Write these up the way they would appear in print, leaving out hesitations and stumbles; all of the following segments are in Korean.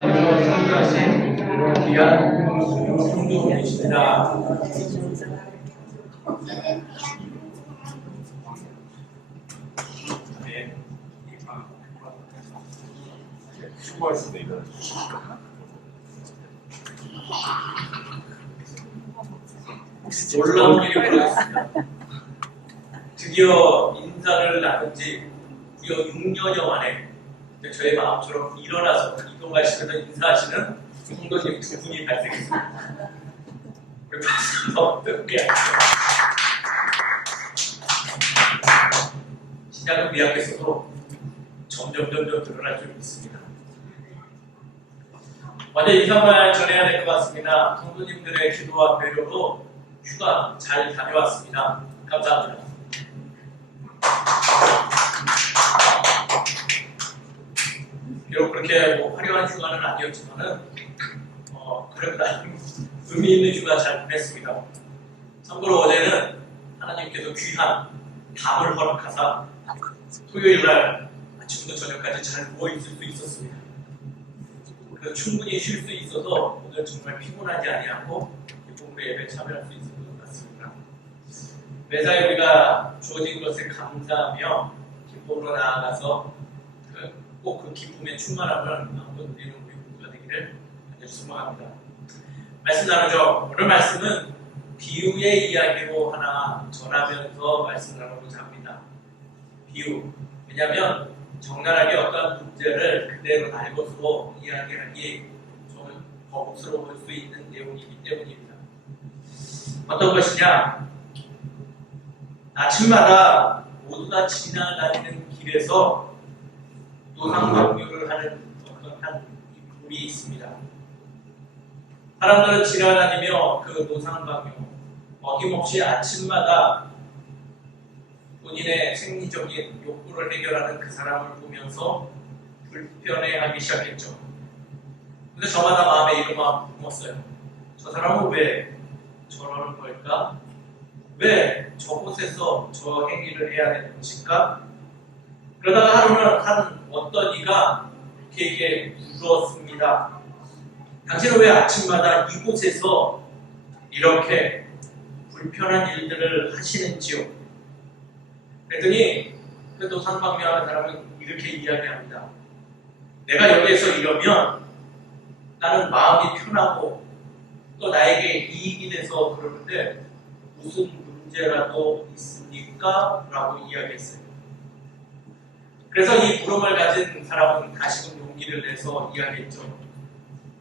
참여하신 귀한 성도분이십니다. 네. 수고하셨습니다. 놀라운 일이 벌어졌습니다. 드디어 인사를 나눈 지 무려 6년여 만에 저의 마음처럼 일어나서 이동하시면서 인사하시는 성도님 두 분이 발생했습니다. 우리 박수 뜨겁게 하시죠. 신약은 미약해서도 점점 드러날 줄 믿습니다. 먼저 인사말 전해야 될 것 같습니다. 성도님들의 기도와 배려로 휴가 잘 다녀왔습니다. 감사합니다. 비록 그렇게 화려한 휴가는 아니었지만은 그래도 나름 의미 있는 휴가 잘 보냈습니다. 참고로 어제는 하나님께서 귀한 밤을 허락하사 토요일날 아침부터 저녁까지 잘 누워있을 수 있었습니다. 그래서 충분히 쉴 수 있어서 오늘 정말 피곤하지 아니하고 기쁨으로 예배 참여할 수 있을 것 같습니다. 매사에 우리가 주어진 것에 감사하며 기쁨으로 나아가서 꼭 그 기쁨의 충만함을 한번 누리는 우리 모두가 되기를 간절히 소망합니다. 말씀 나누죠. 오늘 말씀은 비유의 이야기로 하나 전하면서 말씀 나누고자 합니다. 비유. 왜냐하면 적나라하게 어떤 문제를 그대로 날 것으로 이야기하기 좀 거북스러울 수 있는 내용이기 때문입니다. 어떤 것이냐? 아침마다 모두가 지나다니는 길에서 노상방뇨를 하는 어떤 한 인물이 있습니다. 사람들은 지나다니며 그 노상방뇨, 어김없이 아침마다 본인의 생리적인 욕구를 해결하는 그 사람을 보면서 불편해하기 시작했죠. 근데 저마다 마음에 이런 마음 품었어요. 저 사람은 왜 저러는 걸까? 왜 저곳에서 저 행위를 해야 되는 것일까? 그러다가 하루는 한 어떤 이가 그에게 물었습니다. 당신은 왜 아침마다 이곳에서 이렇게 불편한 일들을 하시는지요? 그랬더니 그 노상방뇨하는 사람은 이렇게 이야기합니다. 내가 여기에서 이러면 나는 마음이 편하고 또 나에게 이익이 돼서 그러는데 무슨 문제라도 있습니까? 라고 이야기했어요. 그래서 이 물음을 가진 사람은 다시금 용기를 내서 이야기했죠.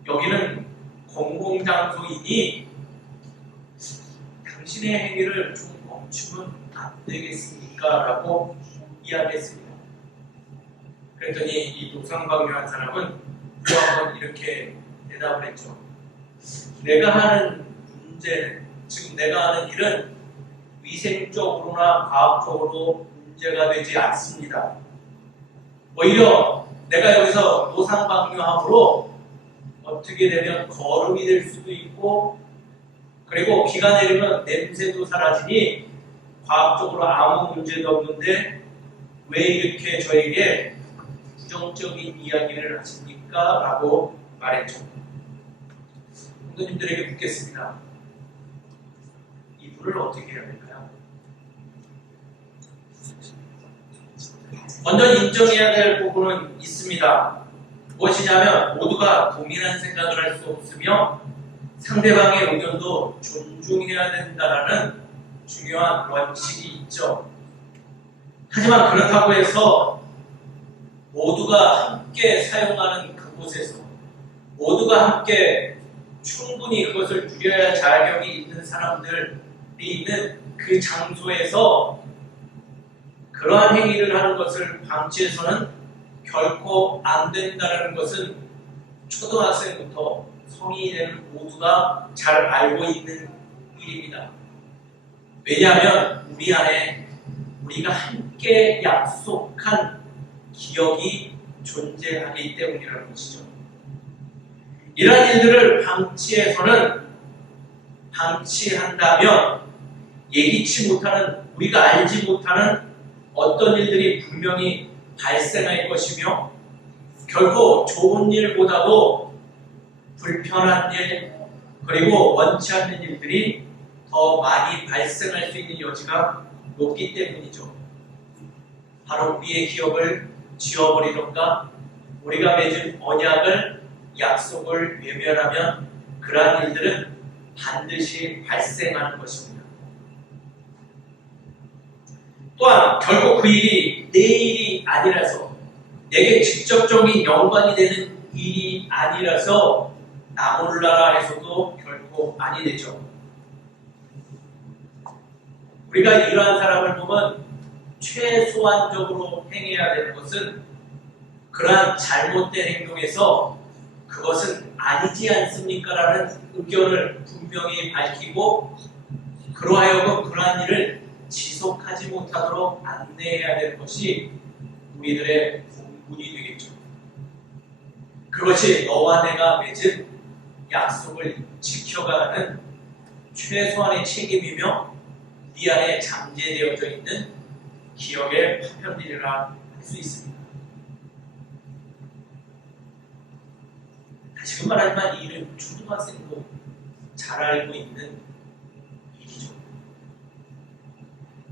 여기는 공공장소이니 당신의 행위를 좀 멈추면 안 되겠습니까? 라고 이야기했습니다. 그랬더니 이 노상방뇨한 사람은 또 한번 이렇게 대답을 했죠. 내가 하는 문제는, 지금 내가 하는 일은 위생적으로나 과학적으로 문제가 되지 않습니다. 오히려 내가 여기서 노상방뇨함으로 어떻게 되면 거름이 될 수도 있고, 그리고 비가 내리면 냄새도 사라지니 과학적으로 아무 문제도 없는데 왜 이렇게 저에게 부정적인 이야기를 하십니까? 라고 말했죠. 성도님들에게 묻겠습니다. 이 물을 어떻게 해야 될까요? 먼저 인정해야 될 부분은 있습니다. 무엇이냐면 모두가 동일한 생각을 할 수 없으며 상대방의 의견도 존중해야 된다는 중요한 원칙이 있죠. 하지만 그렇다고 해서 모두가 함께 사용하는 그곳에서 모두가 함께 충분히 그것을 누려야 자격이 있는 사람들이 있는 그 장소에서 그러한 행위를 하는 것을 방치해서는 결코 안 된다는 것은 초등학생부터 성인이 되는 모두가 잘 알고 있는 일입니다. 왜냐하면 우리 안에 우리가 함께 약속한 기억이 존재하기 때문이라는 것이죠. 이러한 일들을 방치한다면 예기치 못하는, 우리가 알지 못하는 어떤 일들이 분명히 발생할 것이며 결코 좋은 일보다도 불편한 일, 그리고 원치 않는 일들이 더 많이 발생할 수 있는 여지가 높기 때문이죠. 바로 우리의 기업을 지워버리던가 우리가 맺은 언약을, 약속을 외면하면 그러한 일들은 반드시 발생하는 것입니다. 또한 결국 그 일이 내 일이 아니라서, 내게 직접적인 연관이 되는 일이 아니라서 나 몰라라 해서도 결코 아니 되죠. 우리가 이러한 사람을 보면 최소한적으로 행해야 되는 것은 그러한 잘못된 행동에서 그것은 아니지 않습니까? 라는 의견을 분명히 밝히고 그러하여금 그러한 일을 지속하지 못하도록 안내해야 되는 것이 우리들의 본분이 되겠죠. 그것이 너와 내가 맺은 약속을 지켜가는 최소한의 책임이며 네 안에 잠재되어져 있는 기억의 파편들이라 할 수 있습니다. 다시금 말하지만 이 일은 초등학생도 잘 알고 있는 일이죠.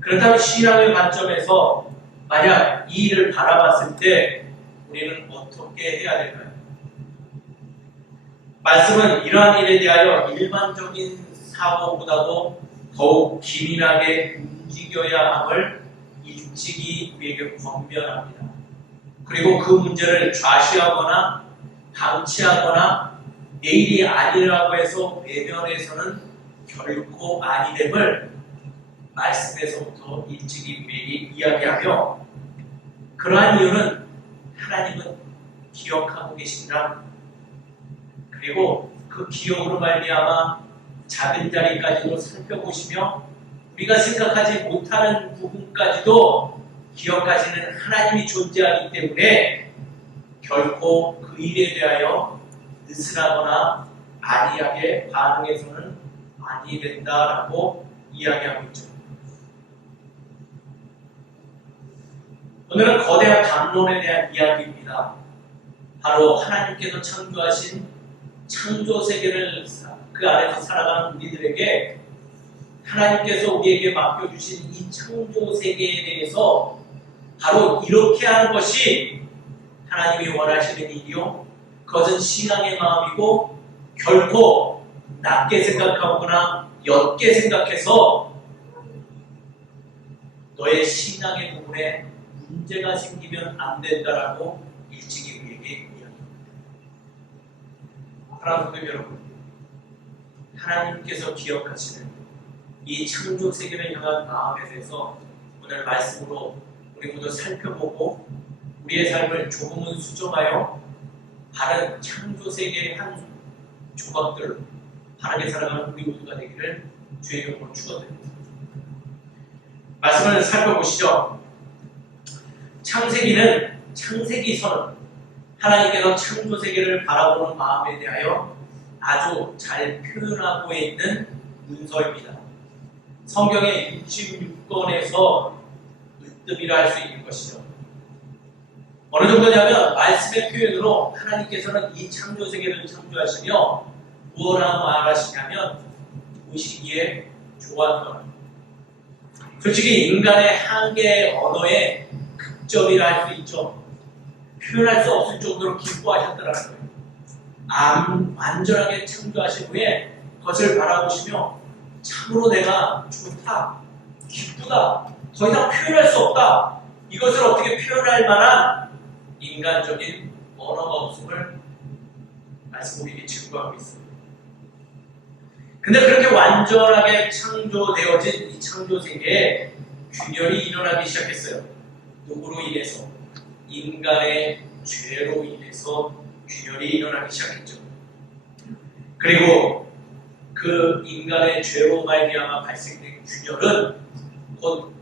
그렇다면 신앙의 관점에서 만약 이 일을 바라봤을 때 우리는 어떻게 해야 될까요? 말씀은 이러한 일에 대하여 일반적인 사고보다도 더욱 기민하게 움직여야 함을 일찍이 우리에게 권면합니다. 그리고 그 문제를 좌시하거나 방치하거나 내일이 아니라고 해서 외면해서는 결코 아니됨을 말씀에서부터 일찍이 우리에게 이야기하며, 그러한 이유는 하나님은 기억하고 계신다. 그리고 그 기억으로 말미암아 작은 자리까지도 살펴보시며 우리가 생각하지 못하는 부분까지도 기억하시는 하나님이 존재하기 때문에 결코 그 일에 대하여 느슨하거나 안이하게 반응해서는 아니 된다라고 이야기하고 있죠. 오늘은 거대한 담론에 대한 이야기입니다. 바로 하나님께서 창조하신 창조 세계를 그 안에서 살아가는 우리들에게 하나님께서 우리에게 맡겨주신 이 창조 세계에 대해서 바로 이렇게 하는 것이 하나님이 원하시는 일이요, 그것은 신앙의 마음이고 결코 낮게 생각하거나 옅게 생각해서 너의 신앙의 부분에 문제가 생기면 안 된다라고 일찍이 우리에게 이야기합니다. 사랑하는 여러분, 하나님께서 기억하시는 이 창조 세계를 향한 마음에 대해서 오늘 말씀으로 우리 모두 살펴보고 우리의 삶을 조금은 수정하여 바른 창조 세계의 한 조각들 바르게 살아가는 우리 모두가 되기를 주의 이름으로 축원드립니다. 말씀을 살펴보시죠. 창세기는, 창세기서는 하나님께서 창조 세계를 바라보는 마음에 대하여 아주 잘 표현하고 있는 문서입니다. 성경의 66권에서 으뜸이라 할 수 있는 것이죠. 어느 정도냐면 말씀의 표현으로 하나님께서는 이 창조 세계를 창조하시며 무엇이라고 말하시냐면 보시기에 좋았더라. 솔직히 인간의 한계의 언어에 극적이라 할 수 있죠. 표현할 수 없을 정도로 기뻐하셨더라는 거예요. 완전하게 창조하신 후에 그것을 바라보시며 참으로 내가 좋다, 기쁘다, 더 이상 표현할 수 없다, 이것을 어떻게 표현할 만한 인간적인 언어가 없음을 말씀이 증거하고 있습니다. 근데 그렇게 완전하게 창조되어진 이 창조 세계에 균열이 일어나기 시작했어요. 누구로 인해서? 인간의 죄로 인해서 균열이 일어나기 시작했죠. 그리고 그 인간의 죄로 말미암아 발생된 균열은 곧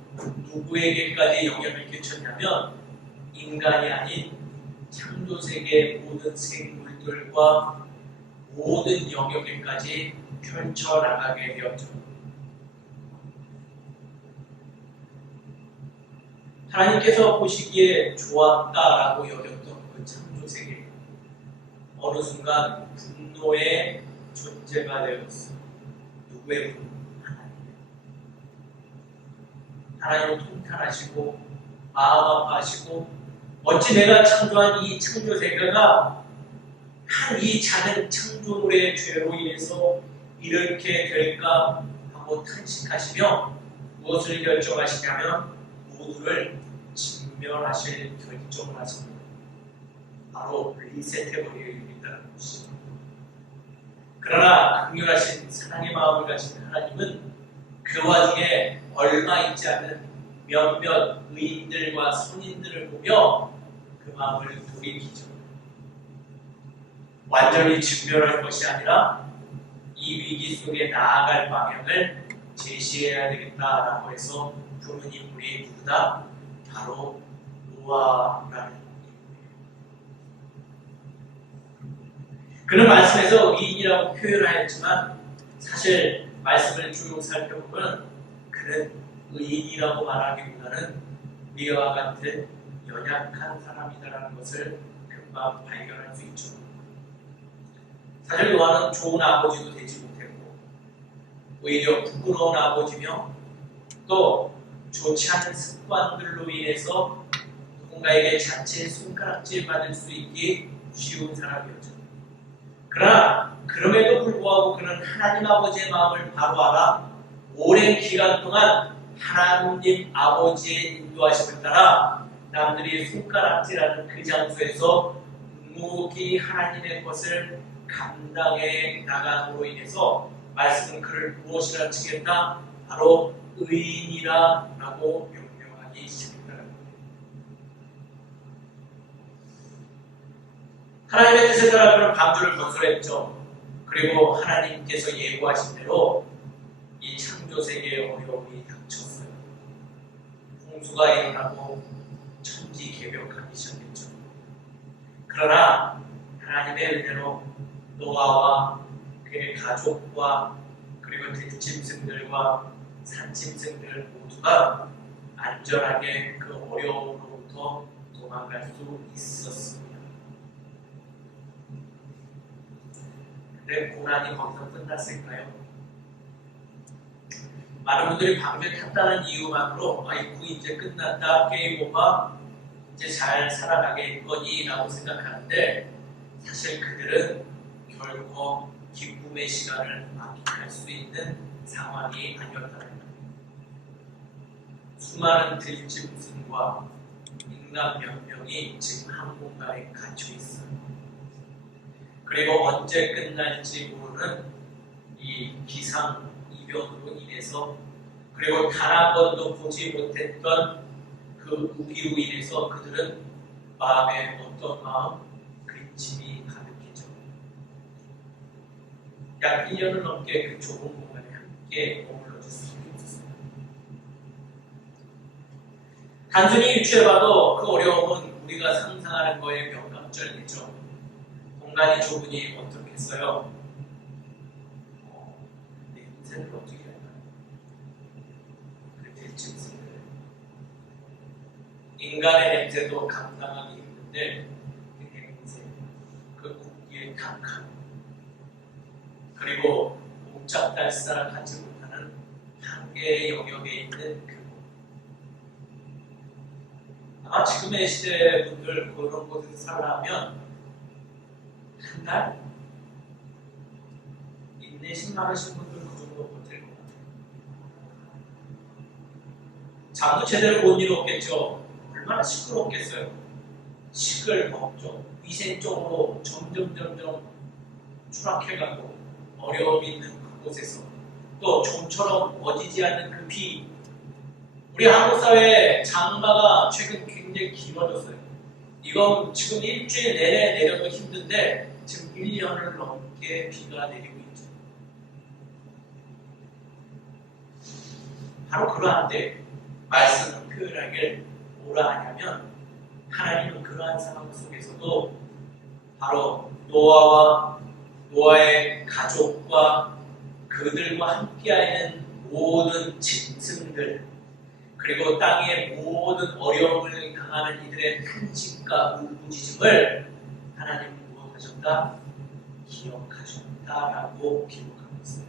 누구에게까지 영향을 끼쳤냐면 인간이 아닌 창조 세계의 모든 생물들과 모든 영역에까지 펼쳐나가게 되었죠. 하나님께서 보시기에 좋았다라고 여겼던 그 창조 세계, 어느 순간 분노의 존재가 되었어요. 누구의 분노? 하나님은 통탄하시고 마음 아파하시고 어찌 내가 창조한 이 창조 세계가 한 이 작은 창조물의 죄로 인해서 이렇게 될까 하고 탄식하시며 무엇을 결정하시냐면 모두를 진멸하실 결정을 하십니다. 바로 리셋해버리겠다는 것이죠. 그러나 긍휼하신 사랑의 마음을 가진 하나님은 그 와중에 얼마 있지 않은 몇몇 의인들과 선인들을 보며 그 마음을 돌이키죠. 완전히 진멸할 것이 아니라 이 위기 속에 나아갈 방향을 제시해야 되겠다라고 해서 부르는 인물이 누구다? 바로 노아라는 인물이에요. 그는 말씀에서 의인이라고 표현하였지만 사실 말씀을 쭉 살펴보면 그는 의인이라고 말하기보다는 우리와 같은 연약한 사람이다라는 것을 금방 발견할 수 있죠. 사실 노아는 좋은 아버지도 되지 못했고 오히려 부끄러운 아버지며 또 좋지 않은 습관들로 인해서 누군가에게 자칫 손가락질 받을 수 있기 쉬운 사람이었죠. 그러나 그럼에도 불구하고 그는 하나님 아버지의 마음을 바로 알아 오랜 기간 동안 하나님 아버지의 인도하심을 따라 남들이 손가락질하는 그 장소에서 묵묵히 하나님의 것을 감당해 나감으로 인해서 말씀은 그를 무엇이라 치겠다? 바로 의인이라고 명명하기 시작했다는 거예요. 하나님의 뜻에 따라 그는 방주를 건설했죠. 그리고 하나님께서 예고하신 대로 이 창조 세계의 어려움이 닥쳤어요. 홍수가 일어나고 천지개벽하기 시작했죠. 그러나 하나님의 은혜로 노아와 그의 가족과 그리고 들짐승들과 산짐승들 모두가 안전하게 그 어려움으로부터 도망갈 수 있었습니다. 근데 고난이 거기서 끝났을까요? 많은 분들이 방주에 탔다는 이유만으로 아이고 이제 끝났다, 게임 오버, 이제 잘 살아가겠거니 라고 생각하는데 사실 그들은 결코 기쁨의 시간을 만끽할 수 있는 상황이 아니었다는 거예요. 수많은 들짐승과 인간 몇 명이 지금 한 공간에 갇혀 있어요. 그리고 언제 끝날지 모르는 이 기상 이변으로 인해서 그리고 단 한 번도 보지 못했던 그 우기로 인해서 그들은 마음에 어떤 마음? 근심이 가득해져. 약 1년을 넘게 그 좁은 공간에 함께 머물러질 수 있었어요. 단순히 유추해봐도 그 어려움은 우리가 상상하는 거에 명감절이죠. 공간이 좁으니 어떻겠어요? 냄새를 어떻게 할까요? 그 들짐승들. 인간의 냄새도 감당하기 힘든데 그 냄새, 그 공기의 탁함, 그리고 옴짝달싹하지 못하는 한계의 영역에 있는 그 아마 지금의 시대 분들 그런 곳에서 살아가면 한 달? 인내심 많으신 분들 그 정도 버틸 것 같아요. 잠도 제대로 못 이뤘겠죠. 얼마나 시끄럽겠어요. 시끌벅적, 위생적으로 점점 추락해가고 어려움이 있는 그곳에서 또 좀처럼 멎지 않는 그 비. 우리 한국 사회의 장마가 최근 굉장히 길어졌어요. 이건 지금 일주일 내내 내려도 힘든데 지금 1년을 넘게 비가 내리고 있죠. 바로 그러한데 말씀은 표현하길 뭐라 하냐면 하나님은 그러한 상황 속에서도 바로 노아와 노아의 가족과 그들과 함께하는 모든 짐승들 그리고 땅의 모든 어려움을 당하는 이들의 탄식과 울부짖음을 하나님은 무엇 하셨다? 기억하셨다라고 기록하고 있어요.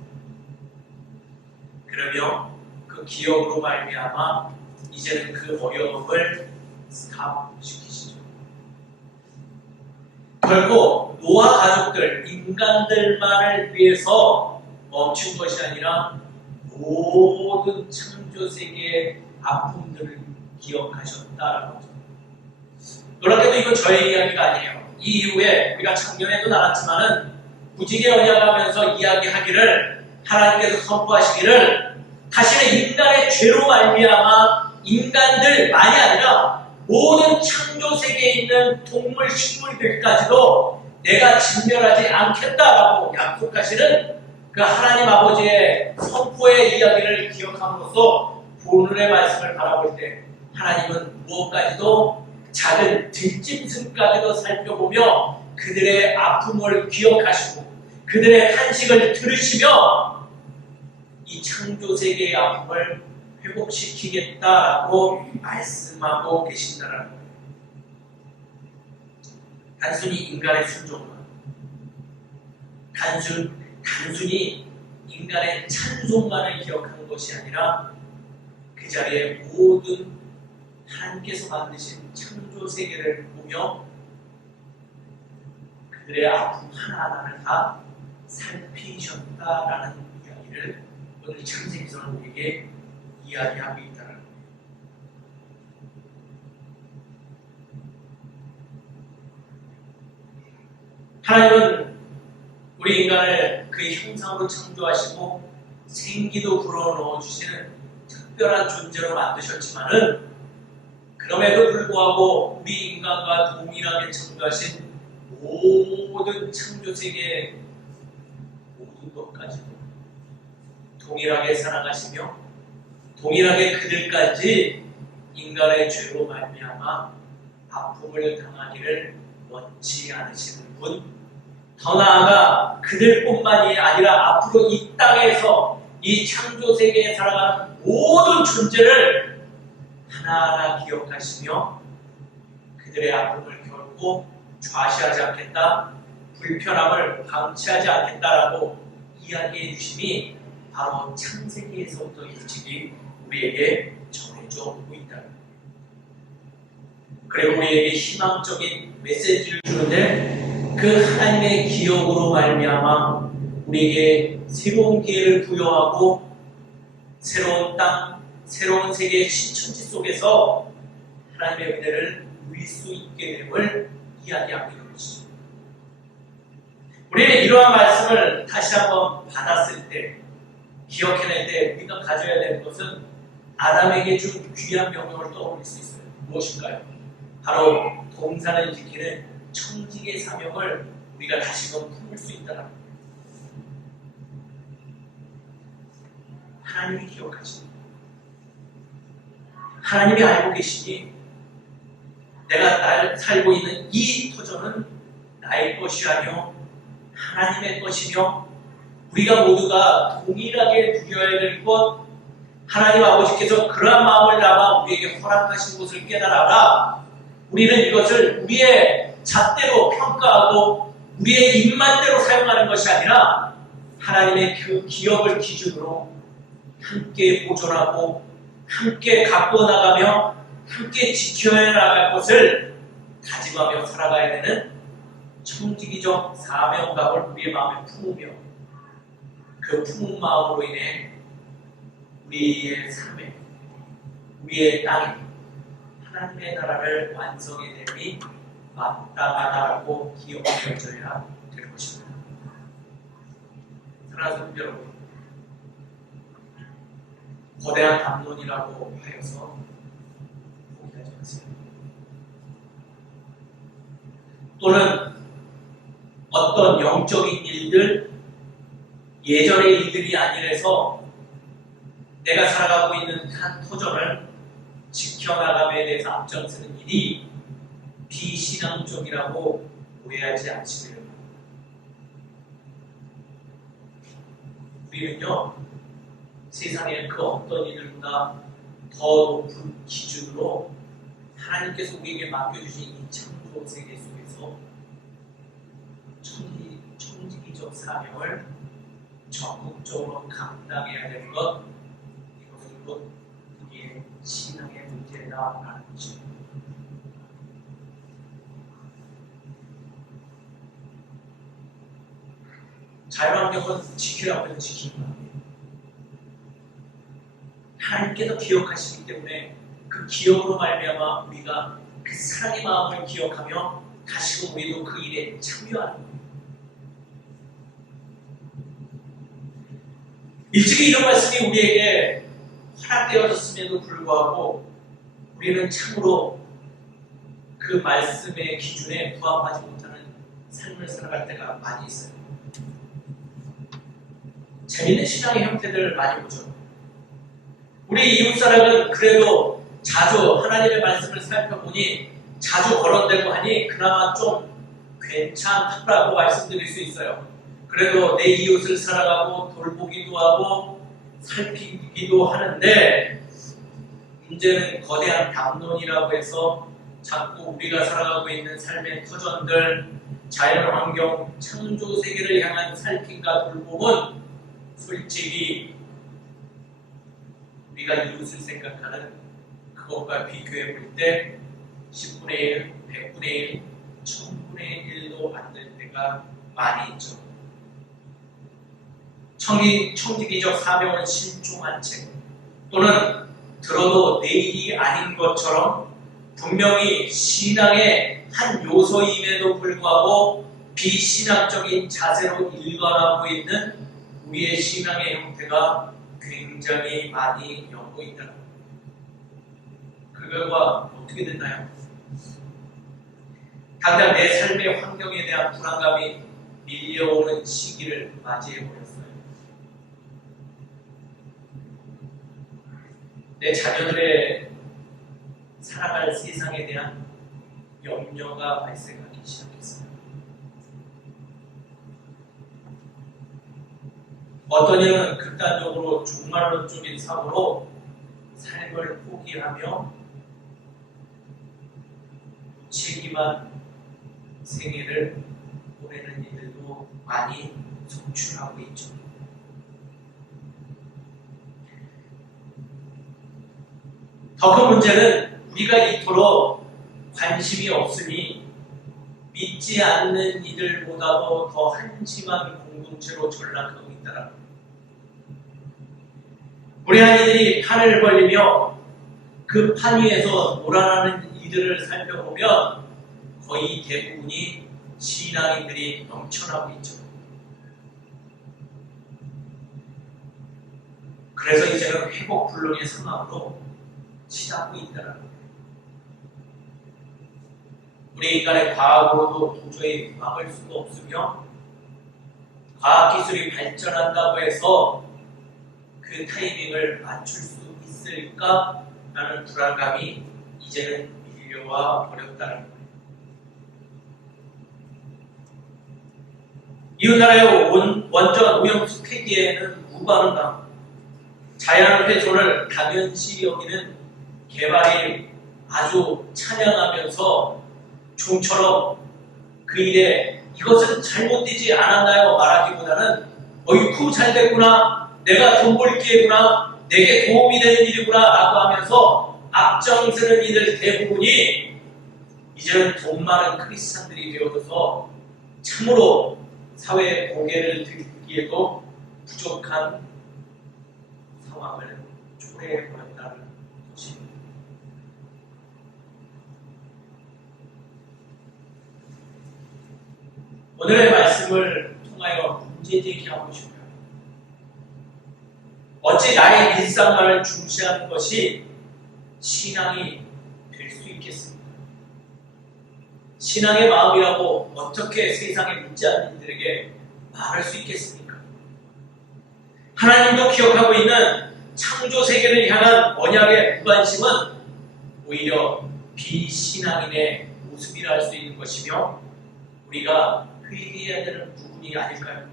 그러면 그 기억으로 말미암아 이제는 그 어려움을 스탑시키시죠. 결국 노아 가족들, 인간들만을 위해서 멈춘 것이 아니라 모든 창조 세계의 아픔들을 기억하셨다라는 거죠. 놀랍게도 이건 저의 이야기가 아니에요. 이 이후에 우리가 작년에도 나눴지만은 무지개 언약하면서 이야기하기를 하나님께서 선포하시기를 다시는 인간의 죄로 말미암아 인간들만이 아니라 모든 창조 세계에 있는 동물, 식물들까지도 내가 진멸하지 않겠다라고 약속하시는 그 하나님 아버지의 선포의 이야기를 기억함으로써 오늘의 말씀을 바라볼 때 하나님은 무엇까지도 작은 들짐승까지도 살펴보며 그들의 아픔을 기억하시고 그들의 탄식을 들으시며 이 창조세계의 아픔을 회복시키겠다라고 말씀하고 계신다라는 거예요. 단순히 인간의 순종만, 단순히 인간의 찬송만을 기억하는 것이 아니라 그 자리에 모든 하나님께서 만드신 창조세계를 보며 그들의 아픔 하나하나를 다 살피셨다라는 이야기를 오늘 창세기서는 우리에게 이야기하고 있다는 거예요. 하나님은 우리 인간을 그의 형상으로 창조하시고 생기도 불어넣어 주시는 특별한 존재로 만드셨지만은 그럼에도 불구하고 우리 인간과 동일하게 창조하신 모든 창조세계의 모든 것까지도 동일하게 사랑하시며 동일하게 그들까지 인간의 죄로 말미암아 아픔을 당하기를 원치 않으시는 분, 더 나아가 그들뿐만이 아니라 앞으로 이 땅에서 이 창조세계에 살아가는 모든 존재를 하나하나 기억하시며 그들의 아픔을 결코 좌시하지 않겠다, 불편함을 방치하지 않겠다라고 이야기해 주심이 바로 창세기에서부터 일찍이 우리에게 전해져 오고 있다. 그리고 우리에게 희망적인 메시지를 주는데 그 하나님의 기억으로 말미암아 우리에게 새로운 기회를 부여하고 새로운 땅, 새로운 세계의 신천지 속에서 하나님의 은혜를 누릴 수 있게 됨을 이야기하고 있는 것이죠. 우리는 이러한 말씀을 다시 한번 받았을 때, 기억해낼 때 우리가 가져야 되는 것은 아담에게 준 귀한 명령을 떠올릴 수 있어요. 무엇인가요? 바로 동산을 지키는 청지기의 사명을 우리가 다시금 품을 수 있다는 거예요. 하나님이 기억하시니, 하나님이 알고 계시니 내가 살고 있는 이 터전은 나의 것이 아니요 하나님의 것이며 우리가 모두가 동일하게 누려야 될 것, 하나님 아버지께서 그러한 마음을 담아 우리에게 허락하신 것을 깨달아라. 우리는 이것을 우리의 잣대로 평가하고 우리의 입맛대로 사용하는 것이 아니라 하나님의 그 기업을 기준으로 함께 보존하고 함께 갖고 나가며 함께 지켜야 나갈 것을 다짐하며 살아가야 되는 청지기적 사명감을 우리의 마음에 품으며 그 품은 마음으로 인해 우리의 삶에, 우리의 땅에 하나님의 나라를 완성해 됨이 마땅하다고 기억되어져야 될 것입니다. 사랑하는 성도 여러분, 거대한 담론이라고 하여서 포기하지 마세요. 또는 어떤 영적인 일들, 예전의 일들이 아니라서 내가 살아가고 있는 한 터전을 지켜나감에 대해서 앞장서는 일이 비신앙적이라고 오해하지 않으시기를 바랍니다. 우리는요, 세상의 그 어떤 일들보다 더 높은 기준으로 하나님께서 우리에게 맡겨주신 이 창조 세계 속에서 사명을 적극적으로 감당해야 되는 것, 이것은 곧 우리의 신앙의 문제다라는 것입니다. 자연환경은 지키라고 해서 지키는 거예요. 하나님께서 기억하시기 때문에 그 기억으로 말미암아 우리가 그 사랑의 마음을 기억하며 다시금 우리도 그 일에 참여하는 거예요. 일찍이 이런 말씀이 우리에게 허락되어졌음에도 불구하고 우리는 참으로 그 말씀의 기준에 부합하지 못하는 삶을 살아갈 때가 많이 있어요. 재밌는 신앙의 형태들을 많이 보죠. 우리 이웃사람은 그래도 자주 하나님의 말씀을 살펴보니 자주 거론되고 하니 그나마 좀 괜찮다라고 말씀드릴 수 있어요. 그래도 내 이웃을 사랑하고 돌보기도 하고 살피기도 하는데 문제는 거대한 담론이라고 해서 자꾸 우리가 살아가고 있는 삶의 터전들, 자연환경, 창조세계를 향한 살핌과 돌봄은 솔직히 우리가 이웃을 생각하는 그것과 비교해 볼 때 10분의 1, 100분의 1, 1000분의 1도 안 될 때가 많이 있죠. 청지기적 사명은 신중한 책 또는 들어도 내 일이 아닌 것처럼 분명히 신앙의 한 요소임에도 불구하고 비신학적인 자세로 일관하고 있는 우리의 신앙의 형태가 굉장히 많이 엮고 있다. 그 결과 어떻게 됐나요? 당장 내 삶의 환경에 대한 불안감이 밀려오는 시기를 맞이해버렸어요. 내 자녀들의 살아갈 세상에 대한 염려가 발생하기 시작했어요. 어떤 이는 극단적으로 종말론적인 사고로 삶을 포기하며 무책임한 생애를 보내는 이들도 많이 속출하고 있죠. 더 큰 문제는 우리가 이토록 관심이 없으니 믿지 않는 이들보다도 더 한심한 공동체로 전락하고 있다는 겁니다. 무례한 이들이 판을 벌리며 그 판 위에서 놀아나는 이들을 살펴보면 거의 대부분이 신앙인들이 넘쳐나고 있죠. 그래서 이제는 회복불능의 상황으로 치닫고 있다는 거예요. 우리 인간의 과학으로도 도저히 막을 수도 없으며 과학기술이 발전한다고 해서 그 타이밍을 맞출 수 있을까? 라는 불안감이 이제는 밀려와 버렸다는 거예요. 이웃나라의 원전 오염수 폐기에는 무반응함, 자연 훼손을 당연시 여기는 개발이 아주 찬양하면서 좀처럼 그 일에 이것은 잘못되지 않았나요? 말하기보다는 어이쿠 잘됐구나, 내가 돈 벌 기회구나, 내게 도움이 되는 일이구나 라고 하면서 앞장서는 이들 대부분이 이제는 돈 많은 크리스찬들이 되어서 참으로 사회의 고개를 들기에도 부족한 상황을 초래해버렸다는 것입니다. 오늘의 말씀을 통하여 문제 제기하고 싶어요. 어찌 나의 일상만을 중시하는 것이 신앙이 될 수 있겠습니까? 신앙의 마음이라고 어떻게 세상에 믿지 않는 이들에게 말할 수 있겠습니까? 하나님도 기억하고 있는 창조 세계를 향한 언약의 무관심은 오히려 비신앙인의 모습이라 할 수 있는 것이며 우리가 회개해야 되는 부분이 아닐까요?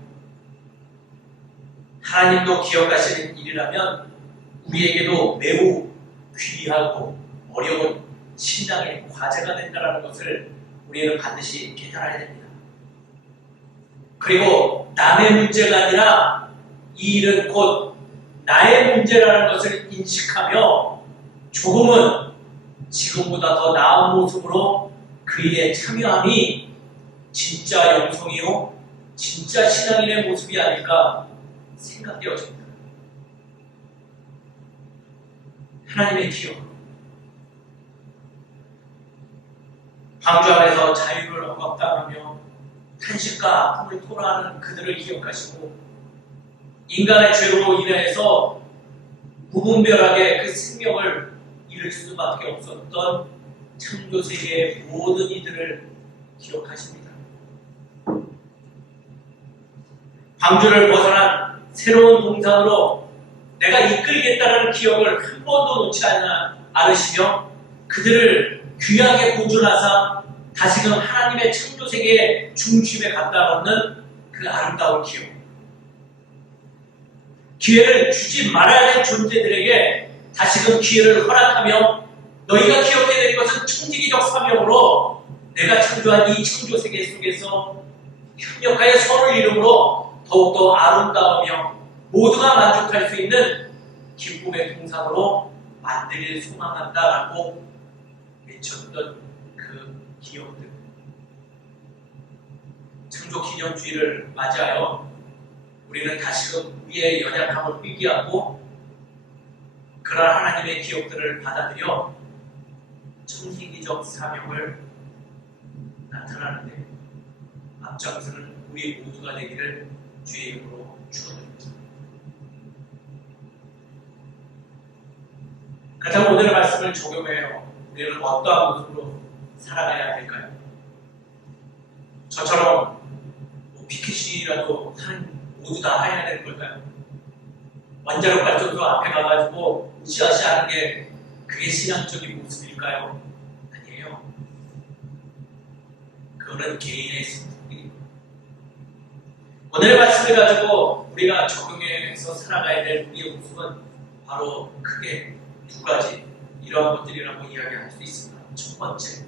하나님도 기억하시는 일이라면 우리에게도 매우 귀하고 어려운 신앙의 과제가 된다는 것을 우리는 반드시 깨달아야 됩니다. 그리고 남의 문제가 아니라 이 일은 곧 나의 문제라는 것을 인식하며 조금은 지금보다 더 나은 모습으로 그 일에 참여함이 진짜 영성이요, 진짜 신앙인의 모습이 아닐까 생각되어집니다. 하나님의 기억, 방주 안에서 자유를 억압당하며 탄식과 아픔을 토로하는 그들을 기억하시고 인간의 죄로 인해서 무분별하게 그 생명을 잃을 수밖에 없었던 창조세계의 모든 이들을 기억하십니다. 방주를 벗어난 새로운 동산으로 내가 이끌겠다는 기억을 한 번도 놓지 않으시며 그들을 귀하게 보존하사 다시금 하나님의 창조세계의 중심에 갖다 놓는 그 아름다운 기억. 기회를 주지 말아야 할 존재들에게 다시금 기회를 허락하며 너희가 기억해야 될 것은 청지기적 사명으로 내가 창조한 이 창조세계 속에서 협력하여 서로를 이름으로 더욱더 아름다우며 모두가 만족할 수 있는 기쁨의 동산으로 만들길 소망한다라고 외쳤던 그 기억들. 창조기념주의를 맞이하여 우리는 다시금 우리의 연약함을 회개하고 그러한 하나님의 기억들을 받아들여 청지기적 사명을 나타나는데 앞장서는 우리 모두가 되기를 주의 이름으로 축원드립니다. 그렇다면 오늘의 말씀을 적용해요. 우리는 어떠한 모습으로 살아가야 될까요? 저처럼 피켓이라도 모두 다 해야 되는 걸까요? 원자력 발전소 앞에 가가지고 우시아시 하는 게 그게 신앙적인 모습일까요? 아니에요. 그거는 개인의 선택입니다. 오늘의 말씀을 가지고 우리가 적용해서 살아가야 될 우리의 모습은 바로 크게 두 가지 이러한 것들이라고 이야기할 수 있습니다. 첫 번째,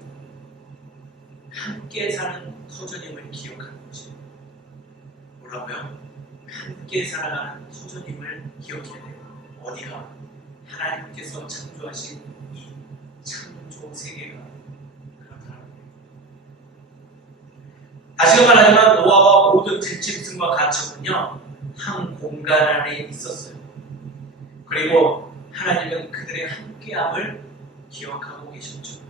함께 사는 터전임을 기억하는 것입니다. 뭐라고요? 함께 살아가는 터전임을 기억해야 돼요. 어디가? 하나님께서 창조하신 이 창조 세계가 그렇다는 거예요. 다시 말하지만 노아와 모든 들짐승과 가축은요 한 공간 안에 있었어요. 그리고 하나님은 그들의 함께함을 기억하고 계셨죠.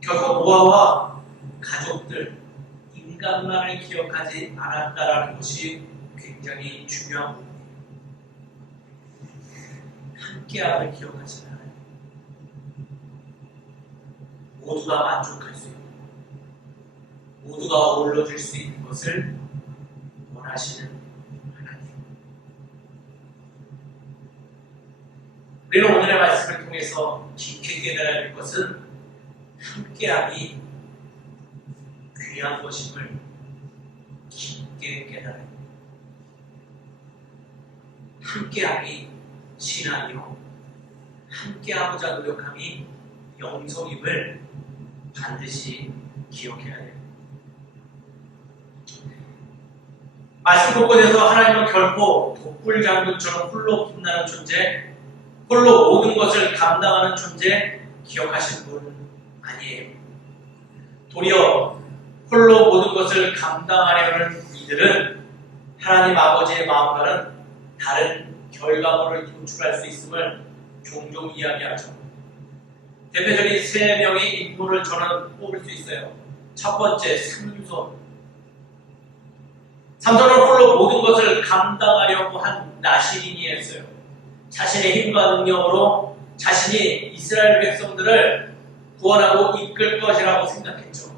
결국 노아와 가족들, 인간만을 기억하지 않았다라는 것이 굉장히 중요한 부분이에요. 함께함을 기억하지 않아요. 모두가 만족할 수 있는, 모두가 어울러질 수 있는 것을 원하시는 하나님. 우리는 오늘의 말씀을 통해서 깊게 깨달아야 할 것은 함께함이 귀한 것임을 깊게 깨달아야 합니다. 함께함이 신앙이요, 함께하고자 노력함이 영성임을 반드시 기억해야 돼요. 말씀 곳곳에서 하나님은 결코 독불장군처럼 홀로 빛나는 존재, 홀로 모든 것을 감당하는 존재 기억하신 분 아니에요. 도리어 홀로 모든 것을 감당하려는 이들은 하나님 아버지의 마음과는 다른 결과물을 도출할 수 있음을 종종 이야기하죠. 대표적인 세 명의 인물을 저는 뽑을 수 있어요. 첫 번째, 삼손. 삼손은 홀로 모든 것을 감당하려고 한 나시린이었어요. 자신의 힘과 능력으로 자신이 이스라엘 백성들을 구원하고 이끌 것이라고 생각했죠.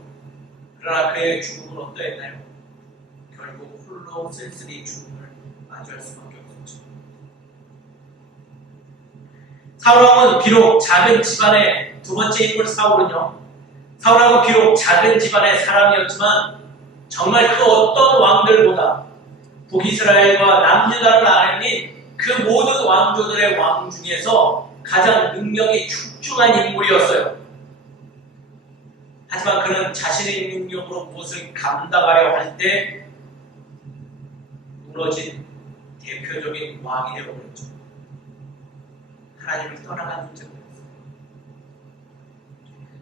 그러나 그의 죽음은 어떠했나요? 결국 홀로 쓸쓸히 죽음을 마주할 수밖에 없었죠. 사울왕은 비록 작은 집안의 두 번째 인물 사울은요, 사울왕은 비록 작은 집안의 사람이었지만 정말 그 어떤 왕들보다 북이스라엘과 남유다를 아뢰는 그 모든 왕조들의 왕 중에서 가장 능력이 출중한 인물이었어요. 하지만 그는 자신의 능력으로 무엇을 감당하려 할 때 무너진 대표적인 왕이 되어버렸죠. 하나님을 떠나간 문제였어요.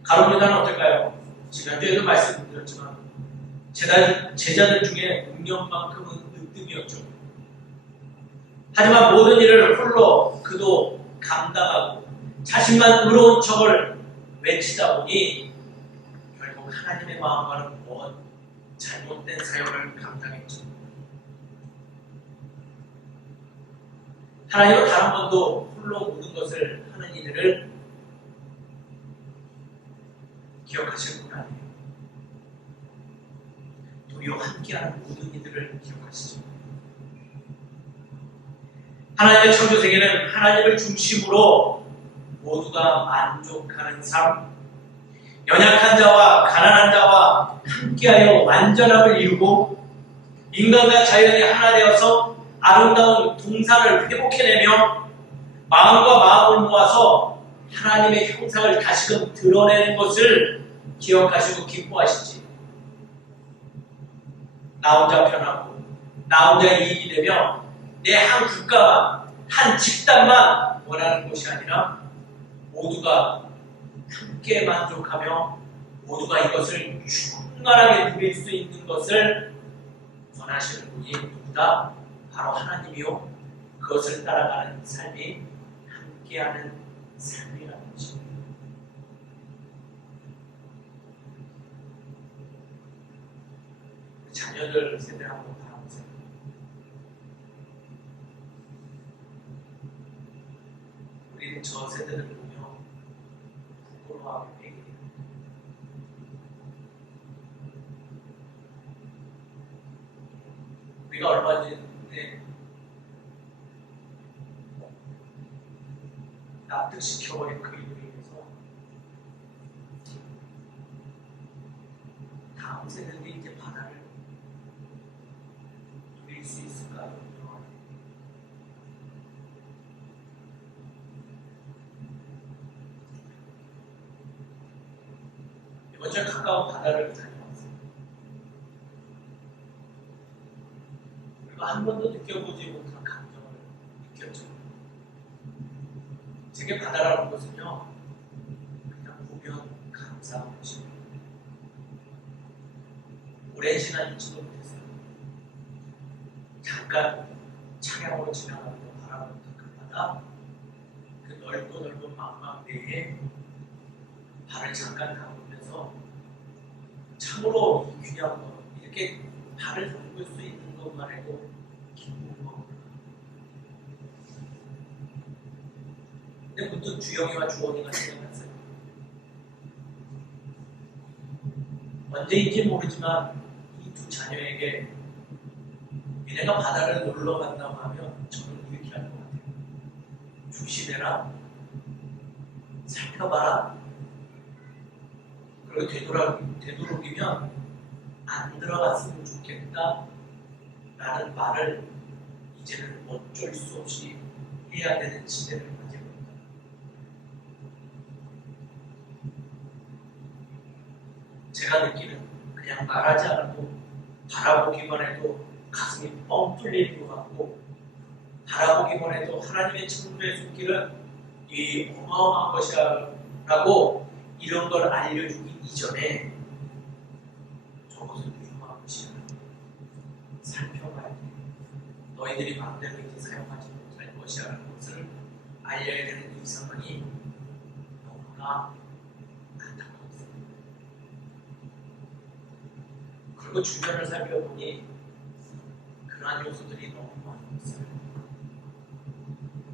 가룟 유다는 어떨까요? 지난주에도 말씀드렸지만 제자들 중에 능력만큼은 으뜸이었죠. 하지만 모든 일을 홀로 그도 감당하고 자신만 의로운 척을 외치다 보니 결국 하나님의 마음과는 먼 잘못된 사역을 감당했죠. 하나님은 단 한 번도 홀로 모든 것을 하는 이들을 기억하실 분 아니에요. 도리어 함께하는 모든 이들을 기억하시죠. 하나님의 창조 세계는 하나님을 중심으로 모두가 만족하는 삶, 연약한 자와 가난한 자와 함께하여 완전함을 이루고 인간과 자연이 하나 되어서 아름다운 동산을 회복해내며 마음과 마음을 모아서 하나님의 형상을 다시금 드러내는 것을 기억하시고 기뻐하시지. 나 혼자 편하고 나 혼자 이익이 되며 내 한 국가만 한 집단만 원하는 것이 아니라 모두가 함께 만족하며 모두가 이것을 충만하게 누릴 수 있는 것을 원하시는 분이 누구다? 바로 하나님이요. 그것을 따라가는 삶이 함께하는 삶이라는 것입니다. 자녀들 세대 한번 바라보세요. 우리는 저 세대를 보며 부끄러워하고 얘기해요. 우리가 얼마 전에 납득시켜버린 그 일로 인해서 다음 세대들이 이제 바다를 누릴 수 있을까요? 이번 주에 가까운 바다를 다녀왔어요. 우리가 한 번도 느껴보지 못한 감정을 느꼈죠. 제게 바다라는 것은요, 그냥 보면 감사한 것입니다. 오랜 시간 잊지도 못했어요. 잠깐 차량으로 지나가면서 바라보는 그 바다, 그 넓고 넓은 망망대에 발을 잠깐 담으면서 참으로 이 귀한 것, 이렇게 발을 담글 수 있는 것만 해도 기쁜 것. 근데 문득 주영이와 주원이가 생각났어요. 언제인지 모르지만 이 두 자녀에게 얘네가 바다를 놀러 간다고 하면 저는 이렇게 할 것 같아요. 조심해라. 살펴봐라. 그리고 되도록이면 안 들어갔으면 좋겠다. 라는 말을 이제는 어쩔 수 없이 해야 되는 시대를 맞이해 봅니다. 제가 느끼는 그냥 말하지 않아도 바라보기만 해도 가슴이 뻥 뚫리는 것 같고 바라보기만 해도 하나님의 창조의 손길은 이 어마어마한 것이라고 이런 걸 알려주기 이전에 저것은 위험한 것이야. 살펴봐야 돼. 너희들이 마음대로 이제 사용하지 못할 것이라는 것을 알려야 되는 이 상황이 너무나 안타까웠습니다. 그리고 주변을 살펴보니 그러한 요소들이 너무 많았어요.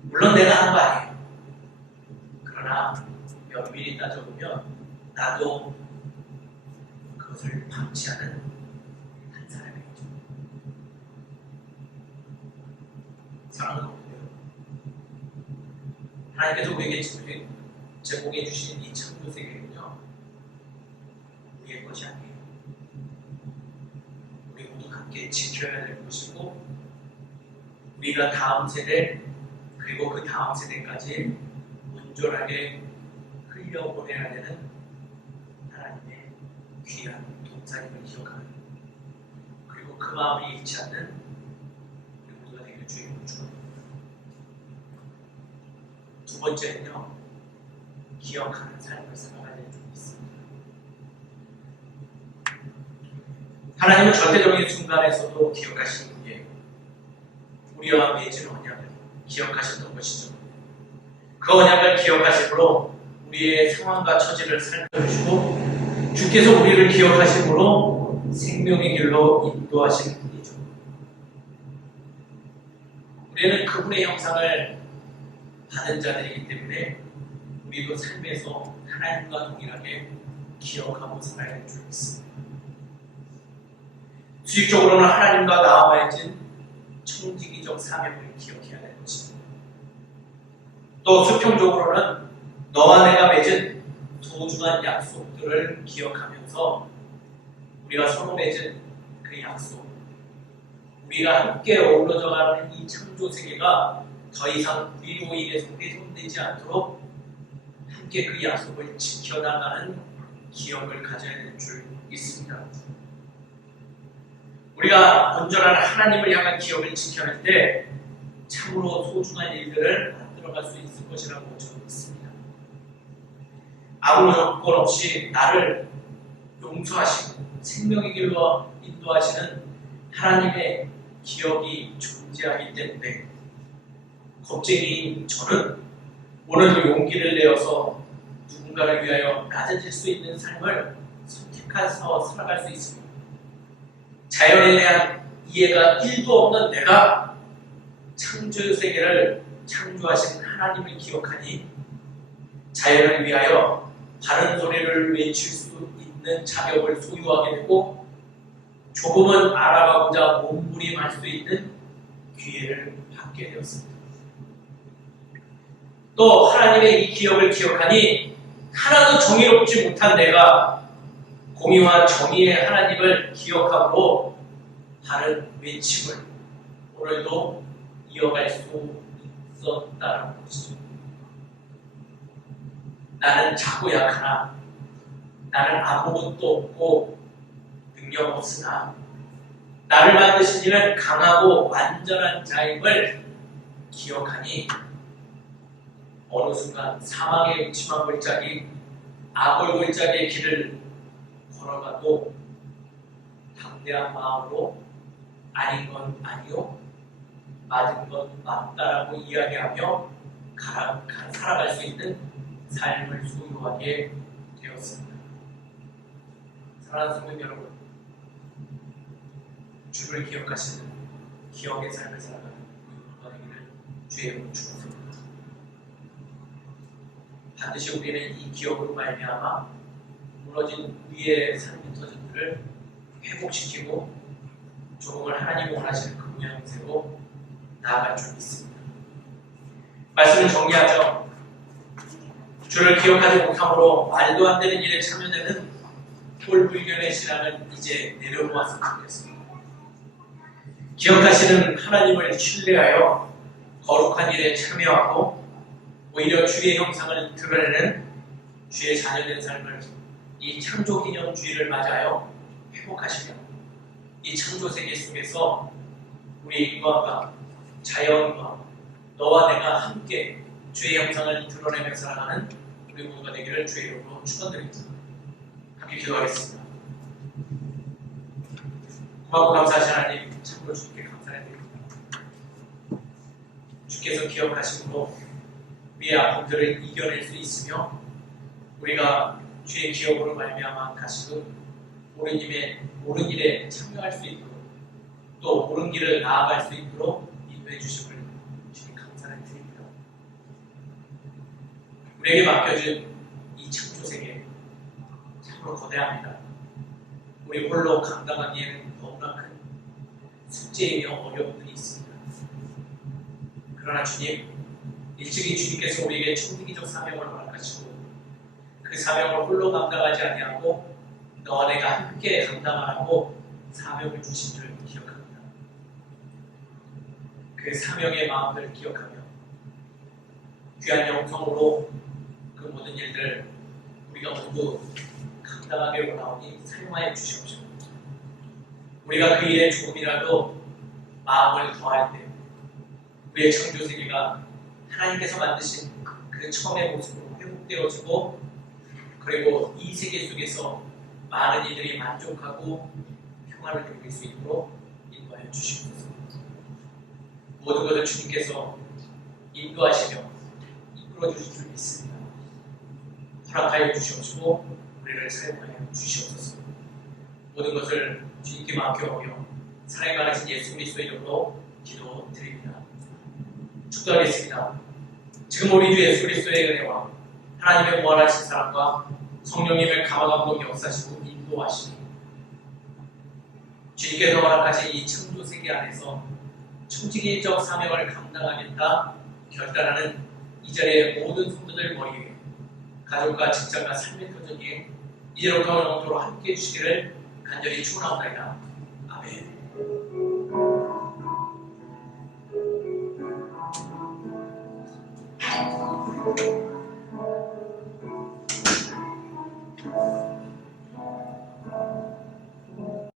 물론 내가 한 거 아니에요. 그러나 면밀히 따져보면 나도 그것을 방치하는 한 사람이죠. 사랑하는 분들, 하나님께서 우리에게 제공해 주신 이 창조 세계는요, 우리의 것이 아니에요. 우리 모두 함께 지켜야 될 것이고, 우리가 다음 세대 그리고 그 다음 세대까지 온전하게 흘려보내야 되는 하나님의 귀한 동사님을 기억하는, 그리고 그 마음이 잃지 않는 우리 모두가 되기를 주의 이름으로 축원합니다. 두 번째는요, 기억하는 삶을 살아가야 되는 점이 있습니다. 하나님은 절대적인 순간에서도 기억하시는 분이에요. 우리와 맺은 언약을 기억하셨던 것이죠. 그 언약을 기억하심으로 우리의 상황과 처지를 살펴주시고, 주께서 우리를 기억하심으로 생명의 길로 인도하시는 분이죠. 우리는 그분의 형상을 받은 자들이기 때문에 우리도 삶에서 하나님과 동일하게 기억하고 살아야 할 줄 믿습니다. 수직적으로는 하나님과 나와 맺은 청지기적 사명을 기억해야 될 것입니다. 또 수평적으로는 너와 내가 맺은 소중한 약속들을 기억하면서 우리가 서로 맺은 그 약속, 우리가 함께 어우러져 가는 이 창조 세계가 더 이상 우리로 인해서 훼손되지 않도록 함께 그 약속을 지켜나가는 기억을 가져야 될 줄 믿습니다. 우리가 온전한 하나님을 향한 기억을 지켜낼 때 참으로 소중한 일들을 만들어갈 수 있을 것이라고 저는 믿습니다. 아무런 조건 없이 나를 용서하시고 생명의 길로 인도하시는 하나님의 기억이 존재하기 때문에 겁쟁이인 저는 오늘도 용기를 내어서 누군가를 위하여 낮아질 수 있는 삶을 선택해서 살아갈 수 있습니다. 자연에 대한 이해가 1도 없는 내가 창조 세계를 창조하신 하나님을 기억하니 자연을 위하여 바른 소리를 외칠 수 있는 자격을 소유하게 되고 조금은 알아가고자 몸부림할 수 있는 기회를 받게 되었습니다. 또 하나님의 이 기억을 기억하니 하나도 정의롭지 못한 내가 공의와 정의의 하나님을 기억하고 바른 외침을 오늘도 이어갈 수 있었다는 것이죠. 나는 작고 약하나 나는 아무것도 없고 능력 없으나 나를 만드신 이는 강하고 완전한 자임을 기억하니 어느 순간 사망의 음침한 골짜기, 악을 골짜기의 길을 걸어가도 담대한 마음으로 아닌 건 아니요, 맞은 건 맞다라고 이야기하며 살아갈 수 있는 삶을 소유하게 되었습니다. 사랑하는 성도 여러분, 주를 기억하시는 기억의 삶을 살아가는 우리가 되기를 주의 이름으로 축원합니다. 반드시 우리는 이 기억으로 말미암아 무너진 우리의 삶의 터전들을 회복시키고 조금을 하나님이 원하시는 그 모양새로 나아갈 줄 믿습니다. 말씀을 정리하죠. 주를 기억하지 못함으로 말도 안 되는 일에 참여되는 꼴불견의 신앙을 이제 내려놓았으면 좋겠습니다. 기억하시는 하나님을 신뢰하여 거룩한 일에 참여하고 오히려 주의 형상을 드러내는 주의 자녀된 삶을 이 창조기념주의를 맞아요 회복하시며 이 창조세계 속에서 우리 인간과 자연과 너와 내가 함께 주의 형상을 드러내며 살아가는 우리 모두가 되기를 주의 이름으로 축원드립니다. 함께 기도하겠습니다. 고맙고 감사하신 하나님, 참으로 주께 감사드립니다. 주께서 기억하심으로 우리의 아픔들을 이겨낼 수 있으며 우리가 주의 기억으로 말미암아 다시금 옳은 일에 참여할 수 있도록 또 옳은 길을 나아갈 수 있도록 인도해 주심을 주님 감사를 드립니다. 우리에게 맡겨진 이 창조세계 참으로 거대합니다. 우리 홀로 감당하기에는 너무나 큰 숙제이며 어려운 일이 있습니다. 그러나 주님, 일찍이 주님께서 우리에게 청지기적 사명을 허락하시고 그 사명을 홀로 감당하지 아니하고 너와 내가 함께 감당하라고 사명을 주신 줄 기억합니다. 그 사명의 마음을 기억하며 귀한 영성으로 그 모든 일들 우리가 모두 감당하길 원하오니 사용하여 주시옵소서. 우리가 그 일에 조금이라도 마음을 더할 때 우리의 창조세계가 하나님께서 만드신 그 처음의 모습으로 회복되어지고 그리고 이 세계 속에서 많은 이들이 만족하고 평화를 누릴 수 있도록 인도하여 주시옵소서. 모든 것을 주님께서 인도하시며 이끌어 주실 줄 믿습니다. 허락하여 주시옵시고 우리를 사용하여 주시옵소서. 모든 것을 주님께 맡겨오며 살아가신 예수 그리스도의 이름으로 기도드립니다. 축도하겠습니다. 지금 우리 주 예수 그리스도의 은혜와 하나님의 무한하신 사랑과 성령님의 감화감동 역사시고 인도하시니 주님께서 허락하신 이 창조세계 안에서 총직인적 사명을 감당하겠다 결단하는 이 자리의 모든 성도들 머리에 가족과 직장과 삶의 터전에 이제로부터 영원토록 함께해 주시기를 간절히 축원하옵나이다. 아멘.